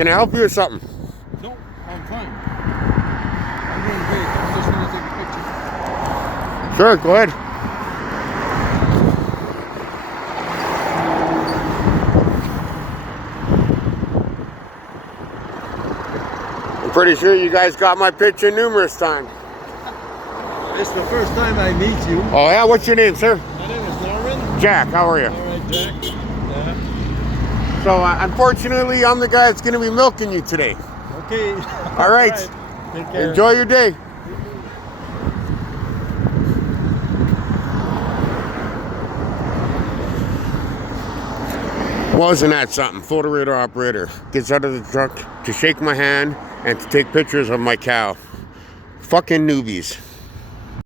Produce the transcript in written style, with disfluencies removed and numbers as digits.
Can I help you with something? No, I'm fine. I'm doing great. I'm just going to take a picture. Sure, go ahead. I'm pretty sure you guys got my picture numerous times. It's the first time I meet you. Oh yeah, what's your name, sir? My name is Norman. Jack, how are you? All right, Jack. Yeah. So unfortunately, I'm the guy that's going to be milking you today. Okay. All right. Take care. Enjoy your day. Wasn't that something? Photo radar operator gets out of the truck to shake my hand and to take pictures of my cow. Fucking newbies.